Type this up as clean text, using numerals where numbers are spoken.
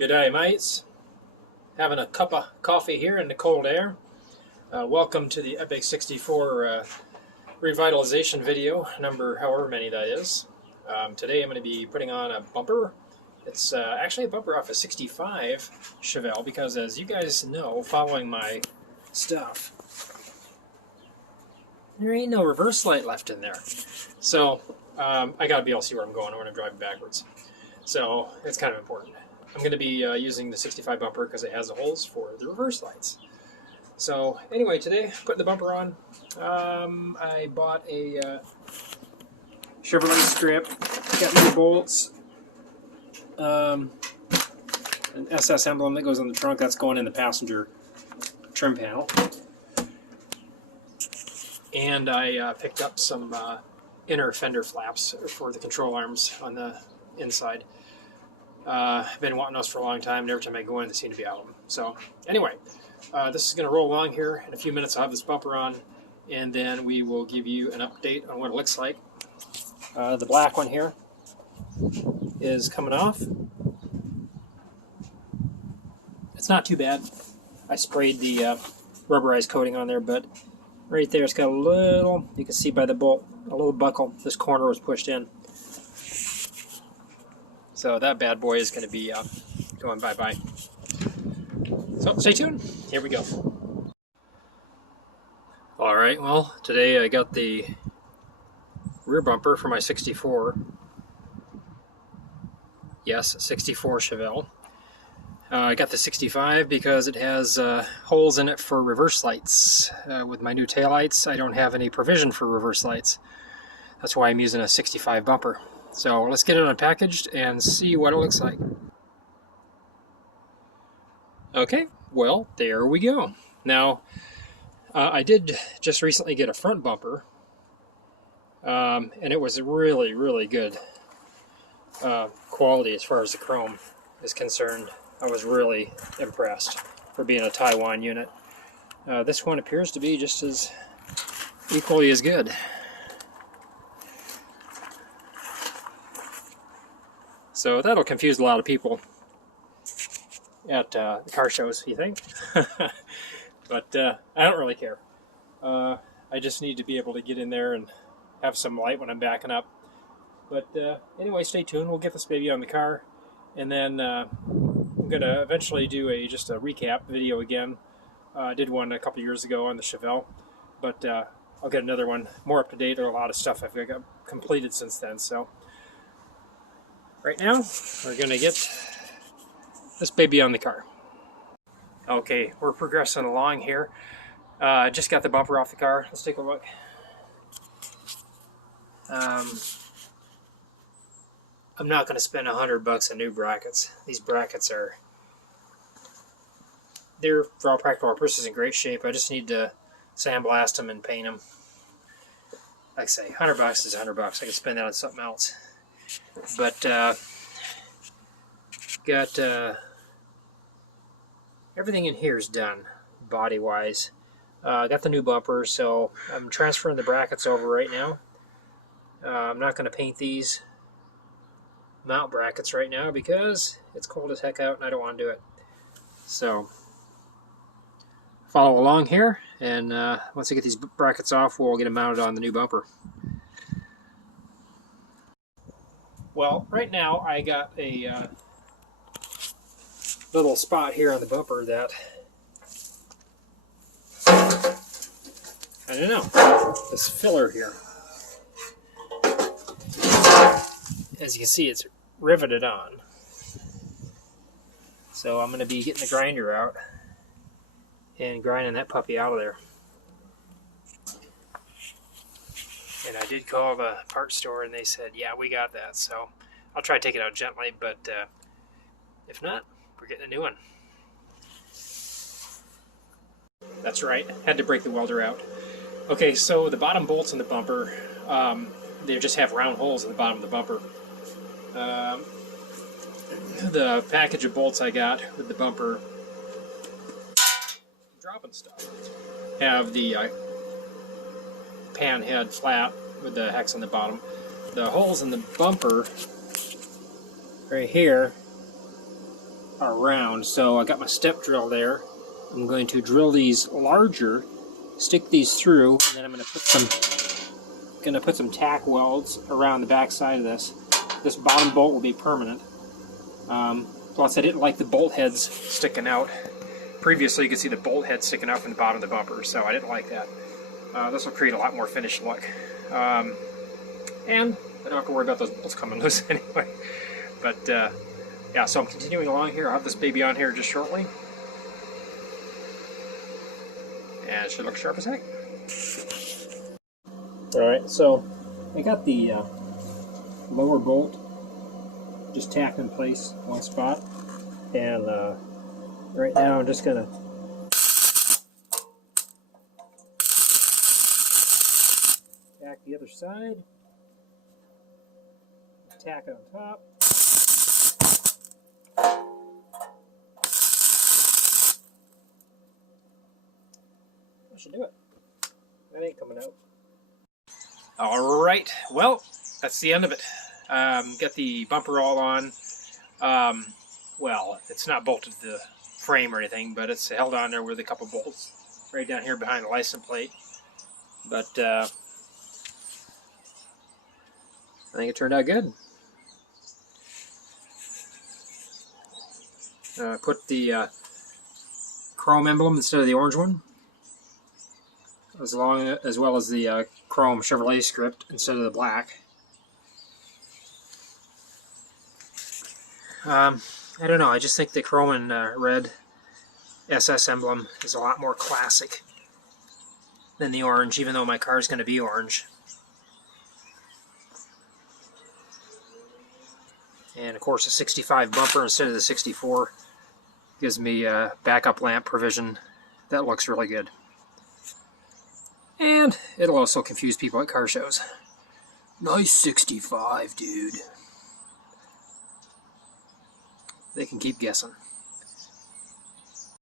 G'day mates, having a cup of coffee here in the cold air. Welcome to the Epic 64 revitalization video, number however many that is. Today I'm going to be putting on a bumper. It's actually a bumper off a 65 Chevelle because, as you guys know, following my stuff, there ain't no reverse light left in there. So I got to be able to see where I'm going when I'm driving backwards. So it's kind of important. I'm going to be using the 65 bumper because it has the holes for the reverse lights. So anyway, today, putting the bumper on, I bought a Chevrolet strip, got new bolts, an SS emblem that goes on the trunk, that's going in the passenger trim panel. And I picked up some inner fender flaps for the control arms on the inside. I've been wanting those for a long time, and every time I go in, they seem to be out of them. So, anyway, this is going to roll along here. In a few minutes, I'll have this bumper on, and then we will give you an update on what it looks like. The black one here is coming off. It's not too bad. I sprayed the rubberized coating on there, but right there, it's got a little, you can see by the bolt, a little buckle. This corner was pushed in. So that bad boy is going to be going bye-bye. So stay tuned. Here we go. Alright, well, today I got the rear bumper for my 64. Yes, 64 Chevelle. I got the 65 because it has holes in it for reverse lights. With my new taillights, I don't have any provision for reverse lights. That's why I'm using a 65 bumper. So let's get it unpackaged and see what it looks like. Okay, well, there we go. Now, I did just recently get a front bumper, and it was really, really good quality as far as the chrome is concerned. I was really impressed for being a Taiwan unit. This one appears to be just as equally as good. So that'll confuse a lot of people at the car shows, you think? But I don't really care. I just need to be able to get in there and have some light when I'm backing up. But anyway, stay tuned. We'll get this baby on the car, and then I'm going to eventually do just a recap video again. I did one a couple years ago on the Chevelle, but I'll get another one more up to date. There are a lot of stuff I've got completed since then. So right now, we're going to get this baby on the car. Okay, we're progressing along here. Just got the bumper off the car. Let's take a look. I'm not going to spend $100 on new brackets. These brackets they're for all practical purposes in great shape. I just need to sandblast them and paint them. Like I say, $100 is $100. I can spend that on something else. But got everything in here is done body-wise. Got the new bumper, so I'm transferring the brackets over right now. I'm not going to paint these mount brackets right now because it's cold as heck out and I don't want to do it. So follow along here, and once I get these brackets off, we'll get them mounted on the new bumper. Well, right now I got a little spot here on the bumper that, I don't know, this filler here. As you can see, it's riveted on. So I'm going to be getting the grinder out and grinding that puppy out of there. And I did call the parts store and they said, yeah, we got that. So I'll try to take it out gently, but if not, we're getting a new one. That's right, had to break the welder out. Okay, so the bottom bolts in the bumper, they just have round holes in the bottom of the bumper. The package of bolts I got with the bumper, dropping stuff, have the pan head flat with the hex on the bottom. The holes in the bumper right here around. So I got my step drill there. I'm going to drill these larger, stick these through, and then I'm going to put some tack welds around the back side of this. This bottom bolt will be permanent. Plus, I didn't like the bolt heads sticking out. Previously, you could see the bolt head sticking out from the bottom of the bumper, so I didn't like that. This will create a lot more finished look. And I don't have to worry about those bolts coming loose anyway. But yeah, so I'm continuing along here. I'll have this baby on here just shortly. And it should look sharp as heck. Alright, so I got the lower bolt just tacked in place one spot. And right now I'm just going to tack the other side. Tack it on top. That should do it. That ain't coming out. Alright, well, that's the end of it. Got the bumper all on. Well, it's not bolted to the frame or anything, but it's held on there with a couple bolts right down here behind the license plate. But I think it turned out good. Put the chrome emblem instead of the orange one, as well as the chrome Chevrolet script instead of the black. I don't know, I just think the chrome and red SS emblem is a lot more classic than the orange, even though my car is going to be orange. And of course, a 65 bumper instead of the 64 gives me a backup lamp provision that looks really good. And it'll also confuse people at car shows. Nice 65, dude. They can keep guessing.